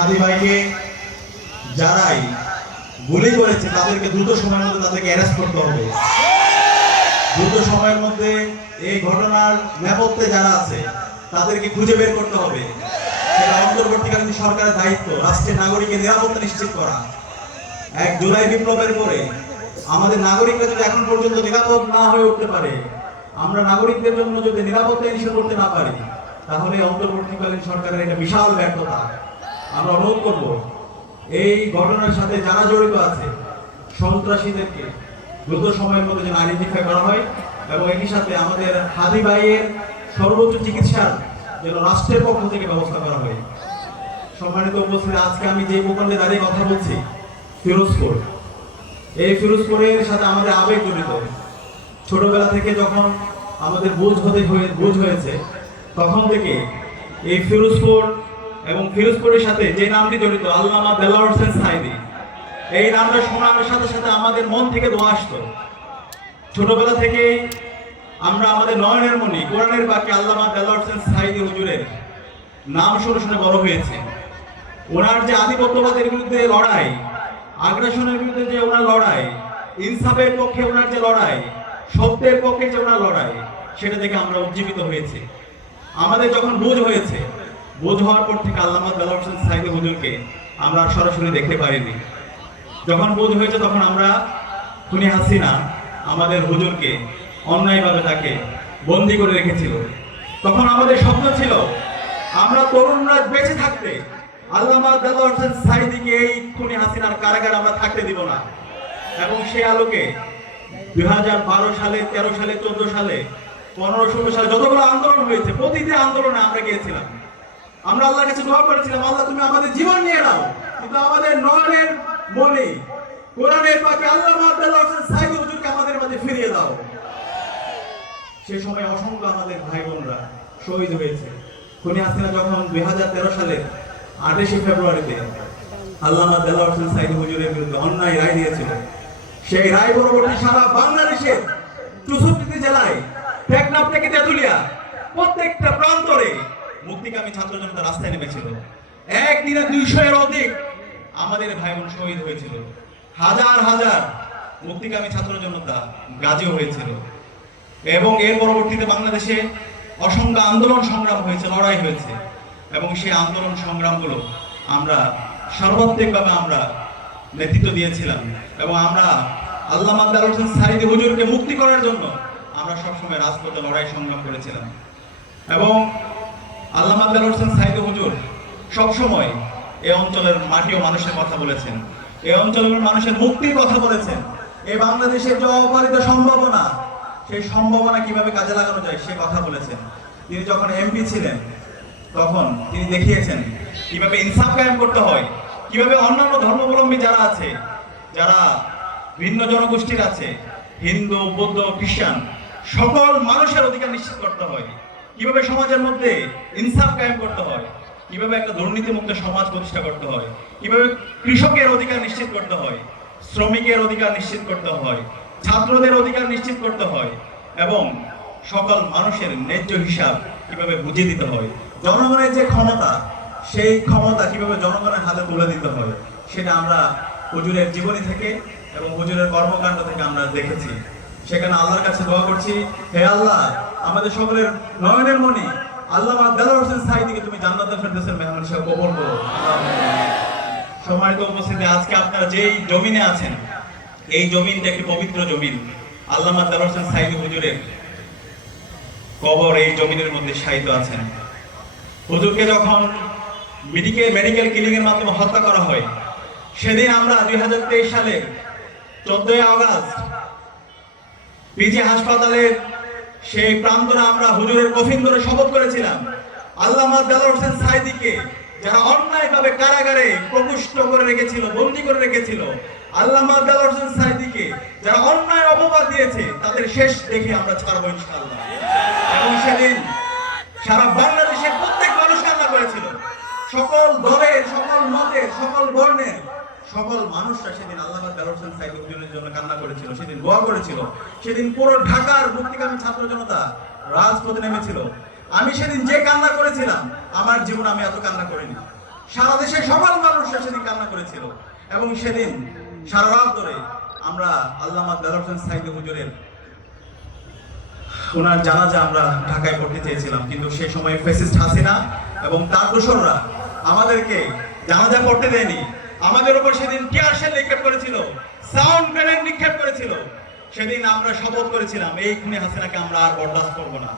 হাদি ভাইকে যারাই গুলি করেছে তাদেরকে দ্রুত সময়ের মধ্যে তাদেরকে অ্যারেস্ট করতে হবে। দ্রুত সময়ের মধ্যে এই ঘটনার নেপথ্যে যারা আছে তাদেরকে খুঁজে বের করতে হবে। সেটা অন্তর্বর্তীকালীন সরকারের দায়িত্ব রাষ্ট্রের নাগরিকের নিরাপত্তা নিশ্চিত করা। 1 জুলাই বিপ্লবের পরে আমাদের নাগরিকরা যদি এখন পর্যন্ত নিরাপদ না হয়ে উঠতে পারে, আমরা নাগরিকদের জন্য যদি নিরাপত্তা নিশ্চিত করতে না পারি, তাহলে অন্তর্বর্তীকালীন সরকারের এটা বিশাল ব্যর্থতা। আমরা অনুরোধ করব এই ঘটনার সাথে যারা জড়িত আছে সন্ত্রাসীদেরকে দ্রুত সময়ের মধ্যে যেন আইডেন্টিফাই করা হয় এবং একই সাথে আমাদের হাদি ভাইয়ের সর্বোচ্চ চিকিৎসার যেন রাষ্ট্রের পক্ষ থেকে ব্যবস্থা করা হয়। সম্মানিত উপস্থিতি, আজকে আমি যে ভূখণ্ডে দাঁড়িয়ে কথা বলছি ফিরোজপুর, এই ফিরোজপুরের সাথে আমাদের আবেগ জড়িত। ছোটবেলা থেকে যখন আমাদের বুঝ হয়েছে তখন থেকে এই ফিরোজপুর এবং ফিরোজপুরের সাথে যে নামটি জড়িত আল্লামা দেলোয়ার হোসেন সাঈদী, এই নামটা শোনার সাথে সাথে আমাদের মন থেকে দোয়া আসতো। ছোটবেলা থেকেই আমরা আমাদের নয়নের মণি কোরআনের বাকি আল্লামা দেলোয়ার হোসেন সাঈদী হুজুরের নাম শুনে শুনে বড় হয়েছে। ওনার যে আধিপত্যবাদের বিরুদ্ধে লড়াই, আগ্রাসনের বিরুদ্ধে যে ওনার লড়াই, ইনসাফের পক্ষে ওনার যে লড়াই, সত্যের পক্ষে যে ওনার লড়াই, সেটা দেখে আমরা উজ্জীবিত হয়েছি। আমাদের যখন বুঝ হয়েছে, বুঝ হওয়ার পর থেকে আল্লামা দেলোয়ার হোসেন সাঈদী হুজুরকে আমরা সরাসরি দেখতে পারিনি। যখন বুঝ হয়েছে তখন আমরা খুনি হাসিনা আমাদের হুজুরকে অন্যায়ভাবে তাকে বন্দী করে রেখেছিল। তখন আমাদের স্বপ্ন ছিল আমরা তরুণরা বেঁচে থাকতে আল্লামা দেলোয়ার হোসেন সাঈদীকে এই খুনি হাসিনার কারাগারে আমরা থাকতে দিব না। এবং সেই আলোকে 2012 সালে, 13 সালে, 14 সালে, 15-16 সালে যতগুলো আন্দোলন হয়েছে, প্রতিটি আন্দোলনে আমরা গিয়েছিলাম। আমরা আল্লাহর কাছে দোয়া করেছিলাম, আল্লাহ তুমি আমাদের জীবন নিয়ে নাও, কিন্তু আমাদের নয়নের মণি কোরআনের পাকে আল্লামা দেলোয়ার হোসেন সাঈদী হুজুরকে আমাদের মাঝে ফিরিয়ে দাও। সেই সময় অসংখ্য আমাদের ভাই বোনরা শহীদ হয়েছে। খুনি হাসিনা যখন 2013 সালের 28 ফেব্রুয়ারিতে আল্লামা দেলোয়ার হোসেন সাঈদী হুজুরের বিরুদ্ধে অন্যায় রায় দিয়েছিল, সেই রায় পরবর্তী সারা বাংলাদেশের 64টি জেলায় টেকনাফ থেকে তেঁতুলিয়া প্রত্যেকটা প্রান্তরে মুক্তিকামী ছাত্র জনতা রাস্তায় নেমেছিল। একদিনে 200 এর অধিক আমাদের ভাই বোন শহীদ হয়েছিল। হাজার হাজার মুক্তিকামী ছাত্র জনতা গাজী হয়েছিল। এবং এর পরবর্তীতে বাংলাদেশে অসংখ্য আন্দোলন সংগ্রাম হয়েছে, লড়াই হয়েছে। এবং সেই আন্দোলন সংগ্রামগুলো আমরা সর্বাত্মকভাবে আমরা নেতৃত্ব দিয়েছিলাম। এবং আমরা আল্লামা দেলোয়ার হোসেন সাঈদী হুজুরকে মুক্তি করার জন্য আমরা সবসময় রাজপথে লড়াই সংগ্রাম করেছিলাম। এবং আল্লামা দেলোয়ার হোসেন সাঈদী হুজুর সবসময় এই অঞ্চলের মাটি ও মানুষের কথা বলেছেন, এই অঞ্চলের মানুষের মুক্তির কথা বলেছেন। এই বাংলাদেশের যে অপারিত সম্ভাবনা, সেই সম্ভাবনা কিভাবে কাজে লাগানো যায় সে কথা বলেছেন। তিনি যখন এমপি ছিলেন তখন তিনি দেখিয়েছেন কিভাবে ইনসাফ কায়েম করতে হয়, কিভাবে অন্যান্য ধর্মাবলম্বী যারা আছে, যারা ভিন্ন জনগোষ্ঠীর আছে, হিন্দু, বৌদ্ধ, খ্রিস্টান, সকল মানুষের অধিকার নিশ্চিত করতে হয়, কিভাবে সমাজের মধ্যে ইনসাফ কায়েম করতে হয়, কিভাবে একটা দুর্নীতিমুক্ত সমাজ প্রতিষ্ঠা করতে হয়, কিভাবে কৃষকের অধিকার নিশ্চিত করতে হয়, শ্রমিকের অধিকার নিশ্চিত করতে হয়, ছাত্রদের অধিকার নিশ্চিত করতে হয় এবং সকল মানুষের ন্যায্য হিসাব কিভাবে বুঝিয়ে দিতে হয়, জনগণের যে ক্ষমতা সেই ক্ষমতা কিভাবে জনগণের হাতে তুলে দিতে হয়, সেটা আমরা হুজুরের জীবনী থেকে এবং হুজুরের কর্মকাণ্ড থেকে আমরা দেখেছি। সেখানে আল্লাহর কাছে দোয়া করছি, হে আল্লাহ, আমাদের সকলের নয়নের মণি আল্লামা দেলোয়ার হোসেন সাঈদীকে তুমি জান্নাতুল ফেরদৌসের মেহমান হিসেবে কবুল করো। সম্মানিত উপস্থিতি, আজকে আপনারা যেই জমিনে আছেন, এই জমিনটা একটি পবিত্র জমিন। আল্লামা দেলোয়ার হোসেন সাঈদী হুজুরের কবর এই জমিনের মধ্যে শায়িত আছেন। হুজুরকে যখন মেডিকেল কিলিং এর মাধ্যমে হত্যা করা হয়, সেদিন আমরা 2023 সালের 14 আগস্ট পিজি হাসপাতালের সেই প্রান্তরে আমরা হুজুরের কফিন ধরে শপথ করেছিলাম, আল্লামা দেলোয়ার হোসেন সাঈদীকে যারা অন্যায়ভাবে কারাগারে প্রকোষ্ঠ করে রেখেছিল, বন্দী করে রেখেছিল, আল্লামা দেলোয়ার হোসেন সাঈদীকে যারা অন্যায় অপবাদ দিয়েছে, তাদের শেষ দেখে আমরা ছাড়বো ইনশাআল্লাহ। এবং সেদিন সারা বাংলাদেশের প্রত্যেক মানুষ কান্না করেছিল, সকল দলের, সকল মতের, সকল বর্ণের সকল মানুষরা সেদিন আল্লামা দেলোয়ার হোসেন সাঈদী হুজুরের জন্য কান্না করেছিল, সেদিন দোয়া করেছিল। সেদিন পুরো ঢাকার মুক্তিকামী ছাত্র জনতা রাজপথে নেমেছিল। আমি সেদিন যে কান্না করেছিলাম, আমার জীবনে আমি এত কান্না করিনি। সারা দেশের সকল মানুষ সেদিন কান্না করেছিল। এবং সেদিন সারা রাত ধরে আমরা আল্লামা দেলোয়ার হোসেন সাঈদী হুজুরের ওনার জানাজা আমরা ঢাকায় পড়তে চেয়েছিলাম, কিন্তু সেই সময় ফ্যাসিস্ট হাসিনা এবং তার দোসররা আমাদেরকে জানাজা পড়তে দেয়নি। আমাদের উপর সেদিন টিয়ার শেল নিক্ষেপ করেছিল, সাউন্ড গ্রেনেড নিক্ষেপ করেছিল। সেদিন আমরা শপথ করেছিলাম এই খুনি হাসিনাকে আমরা আর বরদাস্ত করব না।